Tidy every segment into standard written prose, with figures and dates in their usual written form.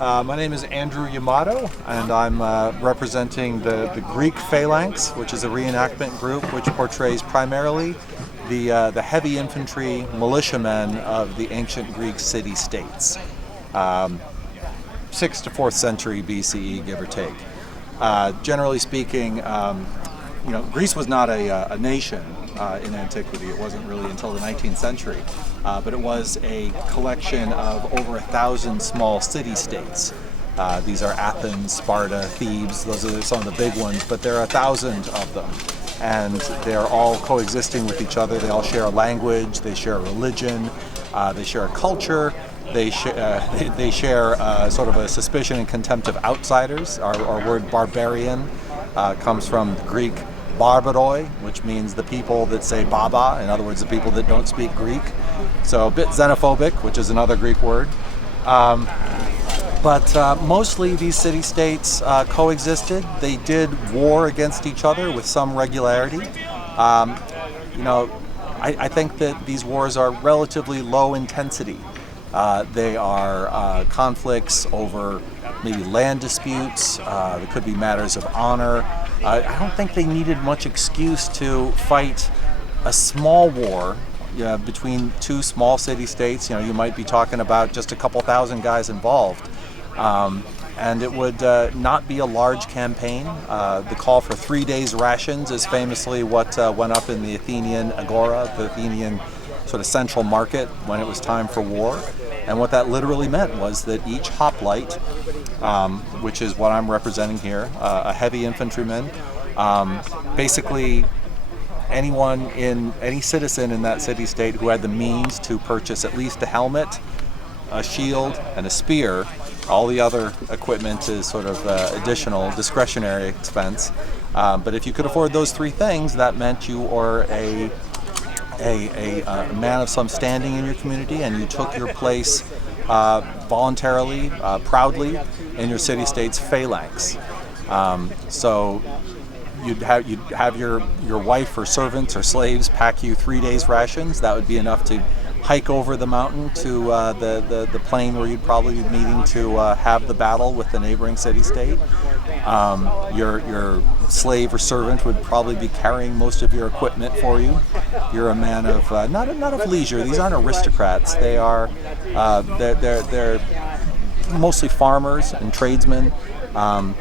My name is Andrew Yamato, and I'm representing the Greek Phalanx, which is a reenactment group which portrays primarily the heavy infantry militiamen of the ancient Greek city-states, 6th to 4th century BCE, give or take. Generally speaking, Greece was not a nation in antiquity. It wasn't really until the 19th century, but it was a collection of over 1,000 small city-states. These are Athens, Sparta, Thebes. Those are some of the big ones, but there are 1,000 of them, and they're all coexisting with each other. They all share a language, they share a religion, they share a culture. They share sort of a suspicion and contempt of outsiders. Our word barbarian comes from Greek barbaroi, which means the people that say baba, in other words, the people that don't speak Greek. So a bit xenophobic, which is another Greek word. But mostly these city-states coexisted. They did war against each other with some regularity. I think that these wars are relatively low intensity. They are conflicts over maybe land disputes. There could be matters of honor. I don't think they needed much excuse to fight a small war between two small city-states. You might be talking about just a couple thousand guys involved. And it would not be a large campaign. The call for 3 days rations is famously what went up in the Athenian agora, the Athenian sort of central market when it was time for war. And what that literally meant was that each hoplite, which is what I'm representing here, a heavy infantryman, basically any citizen in that city-state who had the means to purchase at least a helmet, a shield, and a spear. All the other equipment is sort of additional discretionary expense. But if you could afford those three things, that meant you were a man of some standing in your community, and you took your place voluntarily, proudly, in your city-state's phalanx. So you'd have your wife or servants or slaves pack you 3 days rations. That would be enough to hike over the mountain to the plain where you'd probably be meeting to have the battle with the neighboring city-state. Your slave or servant would probably be carrying most of your equipment for you. You're a man of not of leisure. These aren't aristocrats. They are they're mostly farmers and tradesmen.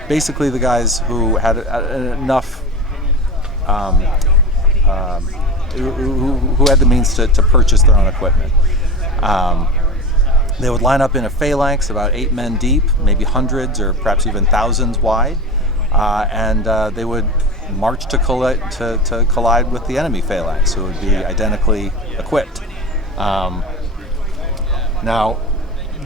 Basically, the guys who had enough. Who had the means to purchase their own equipment. They would line up in a phalanx about 8 men deep, maybe hundreds or perhaps even thousands wide, and they would march to collide with the enemy phalanx, who would be identically equipped. Now,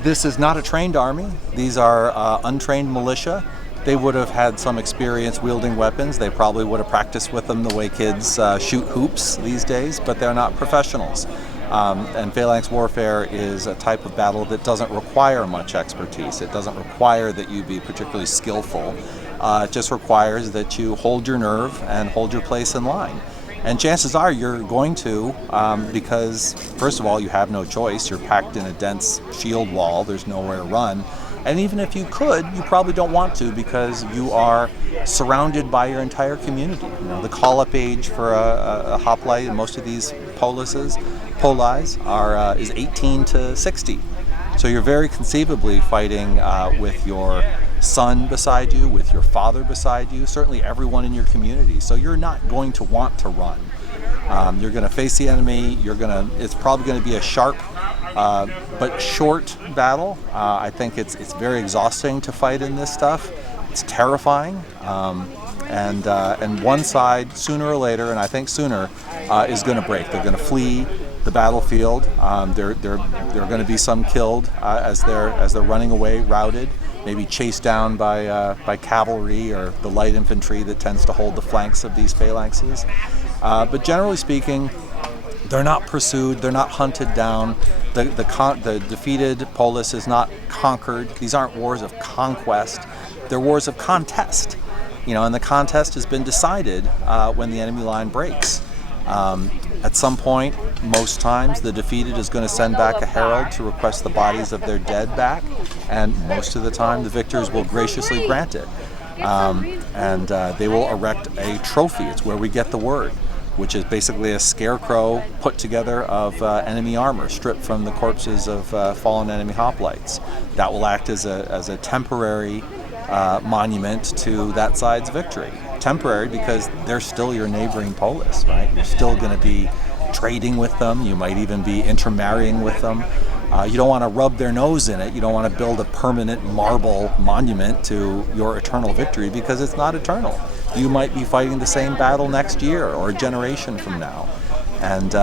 this is not a trained army. These are untrained militia. They would have had some experience wielding weapons. They probably would have practiced with them the way kids shoot hoops these days, but they're not professionals. And phalanx warfare is a type of battle that doesn't require much expertise. It doesn't require that you be particularly skillful. It just requires that you hold your nerve and hold your place in line. And chances are you're going to, because first of all, you have no choice. You're packed in a dense shield wall. There's nowhere to run. And even if you could, you probably don't want to, because you are surrounded by your entire community. The call-up age for a hoplite in most of these polis is 18 to 60. So you're very conceivably fighting with your son beside you, with your father beside you, certainly everyone in your community. So you're not going to want to run. You're going to face the enemy. It's probably going to be a sharp but short battle. I think it's very exhausting to fight in this stuff. It's terrifying, and one side sooner or later, and I think sooner, is going to break. They're going to flee the battlefield. There are going to be some killed as they're running away, routed, maybe chased down by cavalry or the light infantry that tends to hold the flanks of these phalanxes. But generally speaking, they're not pursued, they're not hunted down. The defeated polis is not conquered. These aren't wars of conquest, they're wars of contest. And the contest has been decided when the enemy line breaks. At some point, most times, the defeated is going to send back a herald to request the bodies of their dead back, and most of the time, the victors will graciously grant it. And they will erect a trophy. It's where we get the word, which is basically a scarecrow put together of enemy armor, stripped from the corpses of fallen enemy hoplites. That will act as a temporary monument to that side's victory. Temporary because they're still your neighboring polis, right? You're still going to be trading with them. You might even be intermarrying with them. You don't want to rub their nose in it. You don't want to build a permanent marble monument to your eternal victory because it's not eternal. You might be fighting the same battle next year or a generation from now. And,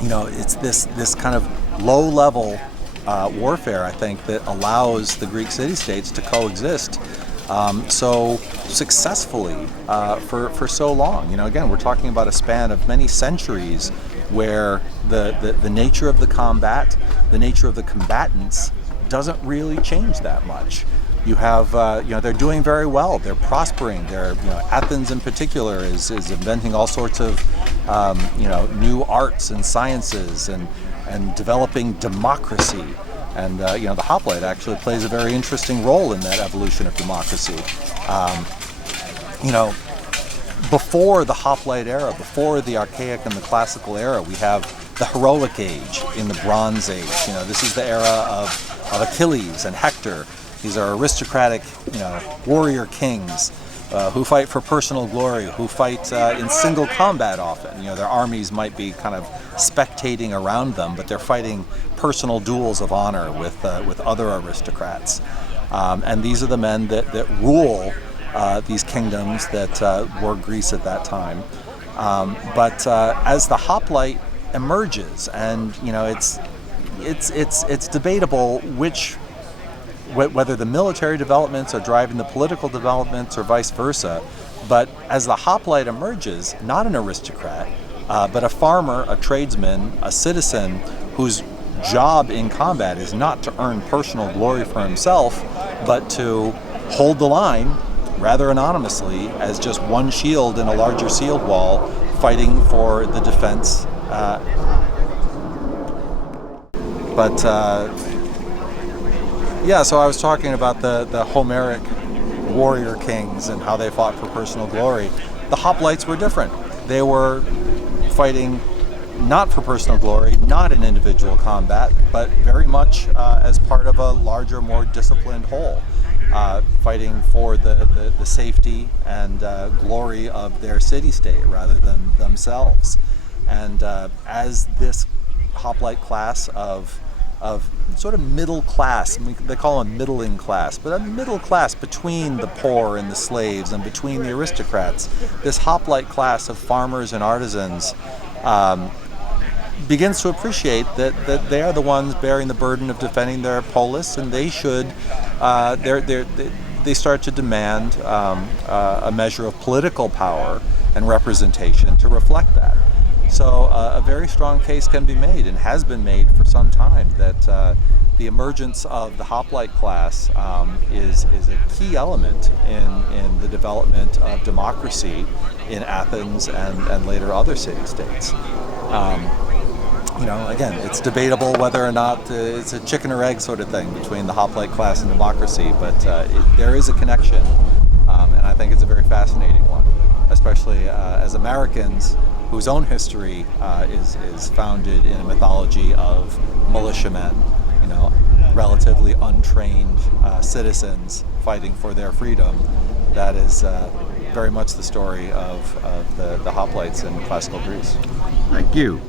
it's this kind of low-level warfare, I think, that allows the Greek city-states to coexist so successfully for so long. Again, we're talking about a span of many centuries where the nature of the combat, the nature of the combatants doesn't really change that much. You have, they're doing very well. They're prospering. Athens in particular is inventing all sorts of, new arts and sciences and developing democracy. And, the hoplite actually plays a very interesting role in that evolution of democracy. Before the hoplite era, before the archaic and the classical era, we have the heroic age in the Bronze Age. This is the era of Achilles and Hector. These are aristocratic, warrior kings who fight for personal glory, who fight in single combat often. Their armies might be kind of spectating around them, but they're fighting personal duels of honor with other aristocrats. And these are the men that rule these kingdoms that were Greece at that time. But as the hoplite emerges, and it's debatable whether the military developments are driving the political developments or vice versa. But as the hoplite emerges, not an aristocrat, but a farmer, a tradesman, a citizen whose job in combat is not to earn personal glory for himself, but to hold the line rather anonymously as just one shield in a larger sealed wall, fighting for the defense. So I was talking about the Homeric warrior kings and how they fought for personal glory. The hoplites were different. They were fighting not for personal glory, not in individual combat, but very much as part of a larger, more disciplined whole, fighting for the safety and glory of their city-state rather than themselves. And as this hoplite class of sort of middle class, they call them middling class, but a middle class between the poor and the slaves and between the aristocrats, this hoplite class of farmers and artisans begins to appreciate that they are the ones bearing the burden of defending their polis, and they should they start to demand a measure of political power and representation to reflect that. So a very strong case can be made, and has been made for some time, that the emergence of the hoplite class is a key element in the development of democracy in Athens and later other city-states. Again, it's debatable whether or not it's a chicken or egg sort of thing between the hoplite class and democracy, but there is a connection, and I think it's a very fascinating one, especially as Americans whose own history is founded in a mythology of militiamen, relatively untrained citizens fighting for their freedom. That is very much the story of the hoplites in classical Greece. Thank you.